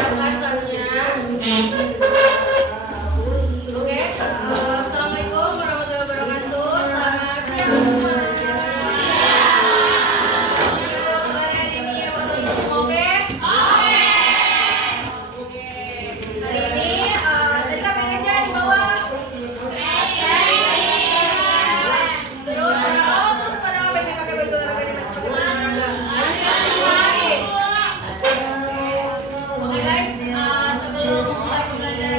siapkan tasnya. Oke, assalamualaikum warahmatullahi wabarakatuh. Selamat siang semua. Kabar hari ini ya waktunya semua oke? Oke. Hari ini tadi apa yang aja di bawah? Terus pada apa yang dipakai baju olahraga di masih pakai baju olahraga? Oke guys, sebelum mulai pembelajaran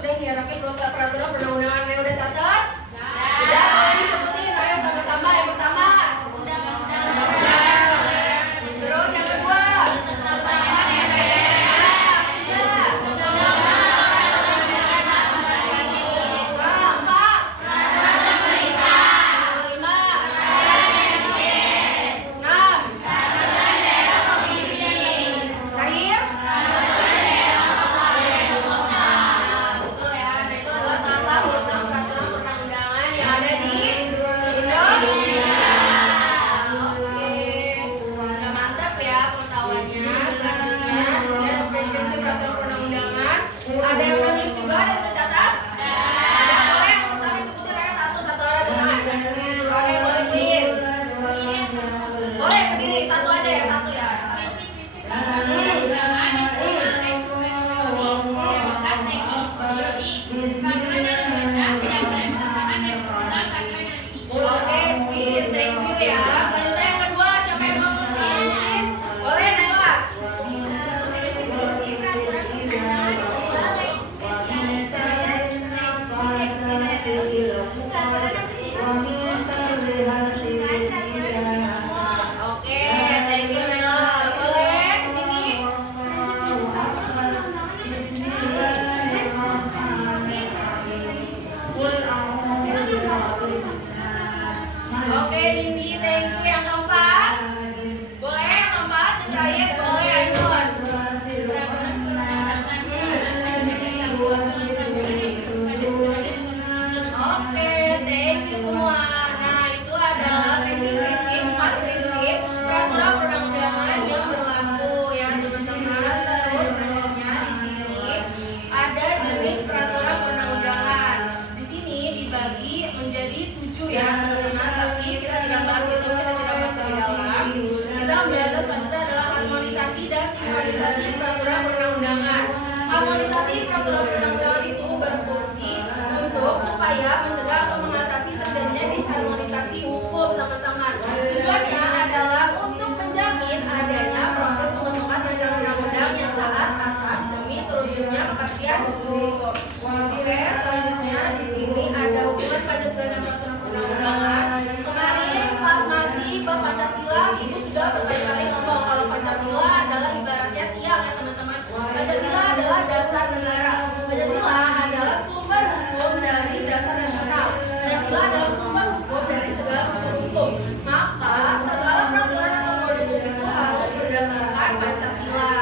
dan hierarki peraturan perundang-undangan. Yang udah catat? Udah, boleh disebutin. Ayo sama-sama. Yang pertama. Terus yang kedua. Ada yang udah nulis juga, ada yang udah catat? Ada, boleh yang pertama sebutin aja satu orang dengan oke, boleh clear. Boleh berdiri, satu aja ya, satu ya. Oke, clear, thank you ya. Selanjutnya yang kedua, siapa yang mau clear? Boleh, Naila. Oke, thank you Naila. Boleh, Dini? Oke, Dini, thank you. Yang keempat? Boleh, yang keempat, yang terakhir, boleh, Ainun. Oke, thank you semua. Nah, itu adalah prinsip-prinsip, 4 prinsip peraturan perundang-undangan yang berlaku ya, teman-teman. Terus selanjutnya di sini ada jenis peraturan perundang-undangan. Di sini dibagi menjadi 7 ya, teman-teman. Tapi kita tidak bahas itu, kita tidak bahas lebih dalam. Kita belajar selanjutnya adalah harmonisasi dan sinkronisasi peraturan perundang-undangan. Harmonisasi peraturan perundang-undangan itu berfungsi untuk supaya mencegah atau mengatasi terjadinya disharmonisasi hukum, teman-teman. Tujuannya adalah untuk menjamin adanya proses pembentukan rancangan undang-undang yang taat asas demi terwujudnya kepastian hukum. Oke, selanjutnya di sini ada hubungan Pancasila dan peraturan perundang-undangan. Kemarin pas masih bab Pancasila, Ibu sudah berkali-kali ngomong kalau Pancasila adalah ibaratnya tiang ya, teman-teman. Pancasila adalah dasar negara. Pancasila adalah sumber hukum dari dasar nasional. Pancasila adalah sumber hukum dari segala sumber hukum. Maka segala peraturan atau produk hukum itu harus berdasarkan Pancasila.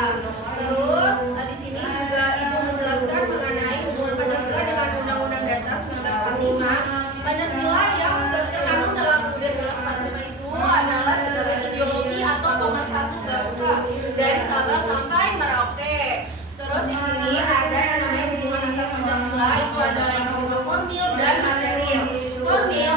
Terus di sini juga Ibu menjelaskan mengenai hubungan Pancasila dengan Undang-Undang Dasar 1945. Pancasila yang terkandung dalam UUD 1945 itu adalah sebagai ideologi atau pemersatu bangsa dari Sabang sampai Merauke. Terus di sini ada yang namanya hubungan antar Pancasila, itu adalah yang bersifat formil dan material. Formil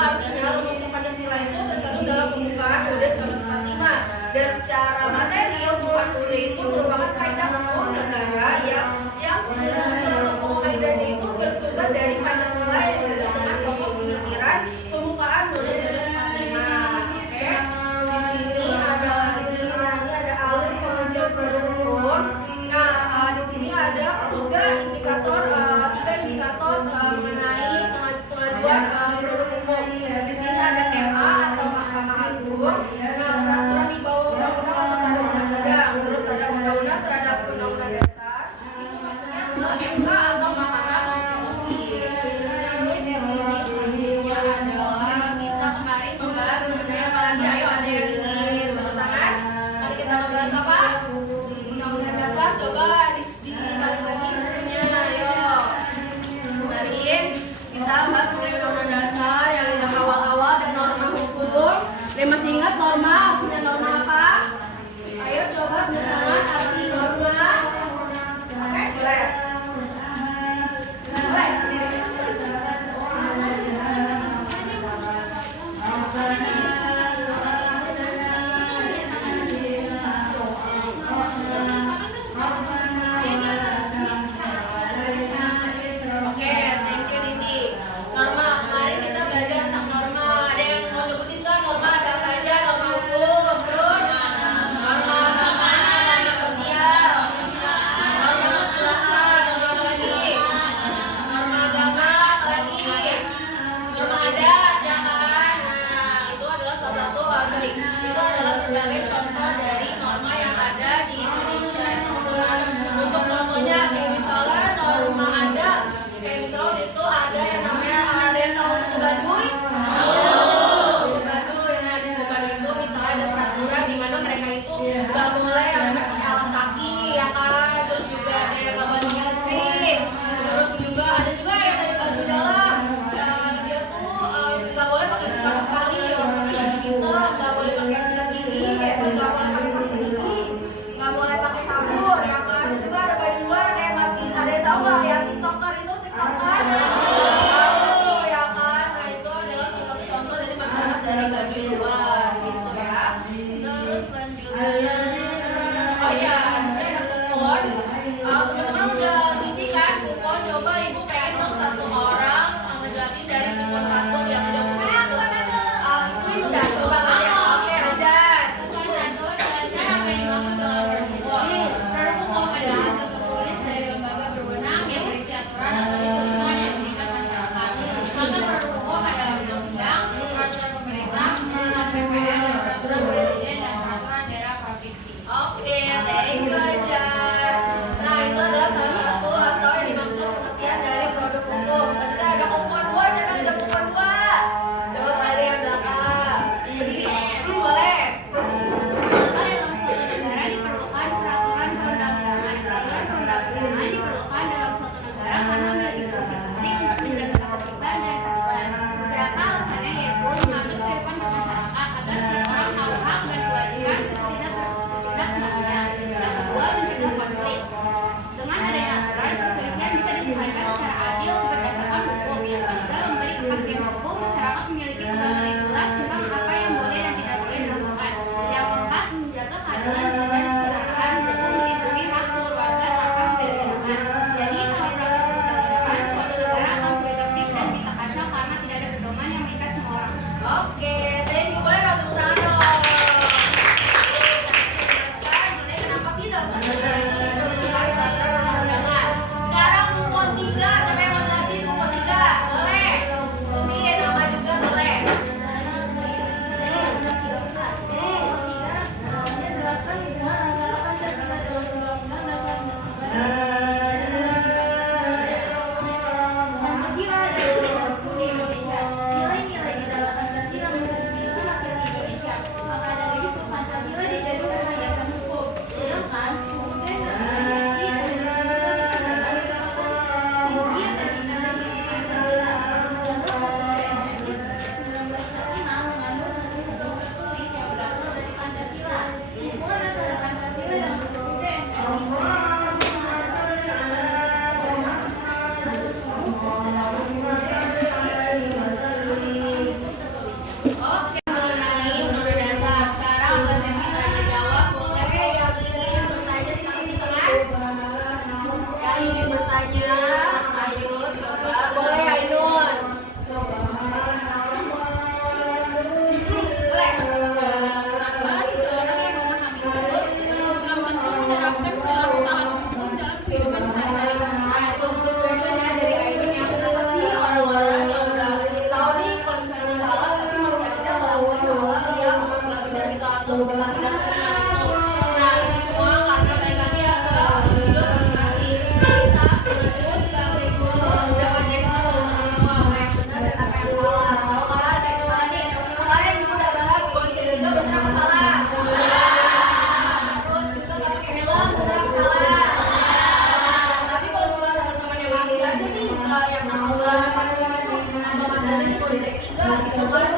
nggak yang aula itu atau masih ada di kode C3 gitu kan.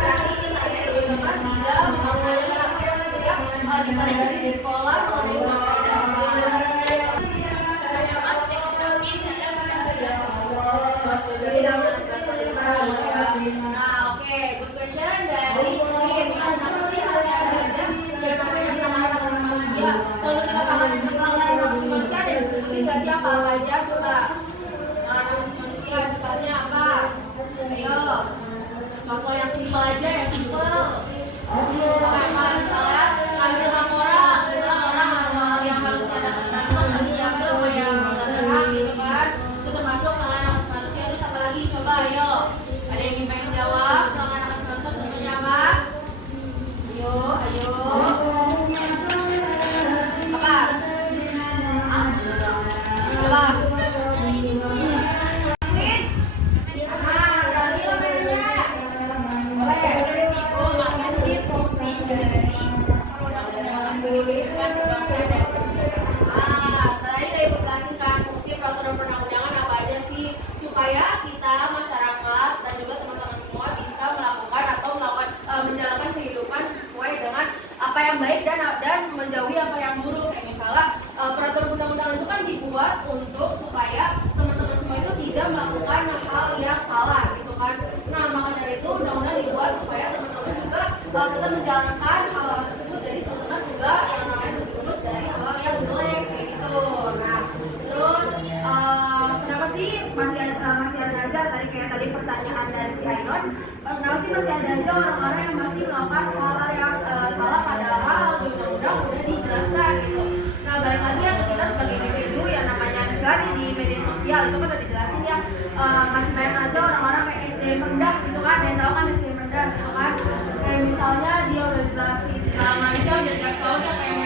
Berarti ini tadi teman-teman tidak mengenai apa yang sudah dipelajari di sekolah mengenai undang-undang dasar. Nah, oke, good question dari Queen. Kenapa sih masih ada aja yang namanya pelanggaran hak asasi manusia? Contoh tiga pelanggaran hak asasi manusia ada yang disebutin nggak siapa apa aja? Coba. Pelanggaran hak asasi manusia misalnya apa? Ayo. Contoh yang simpel aja, yang simpel. Misalnya apa? Misalnya ngambil hak orang. Misalnya orang yang harusnya dapat bantuan tapi diambil sama yang nggak berhak gitu kan? Itu termasuk pelanggaran hak asasi manusia. Terus apa lagi? Coba ayo. Ada yang ingin pengen jawab? Pelanggaran hak asasi manusia contohnya apa? Ayo, ayo. Apa? Coba. Tadi dari jelasin kan fungsi peraturan perundang-undangan apa aja sih supaya kita masyarakat dan juga teman-teman semua bisa melakukan atau menjalankan kehidupan sesuai dengan apa yang baik dan menjauhi apa yang buruk. Kayak misalnya peraturan perundang-undangan itu kan dibuat untuk supaya teman-teman semua itu tidak melakukan hal yang salah gitu kan. Nah, maka dari itu undang-undang dibuat supaya teman-teman juga tetap menjalankan hal-hal tersebut. Jadi teman-teman juga yang namanya terjerumus dari hal yang jelek kayak gitu. Nah, terus kenapa sih masih ada aja tadi pertanyaan dari si Ainon, kenapa sih masih ada aja orang-orang yang masih melakukan hal-hal yang salah padahal di undang-undang udah dijelaskan gitu. Nah, balik lagi ya ke kita sebagai individu yang namanya misalnya di media sosial itu kan udah dijelasin ya, masih banyak aja orang-orang kayak SDM rendah gitu kan, yang tahu kan SDM rendah gitu kan, kayak misalnya dia udah dijelasin segala macam, udah dikasih tau dia kayak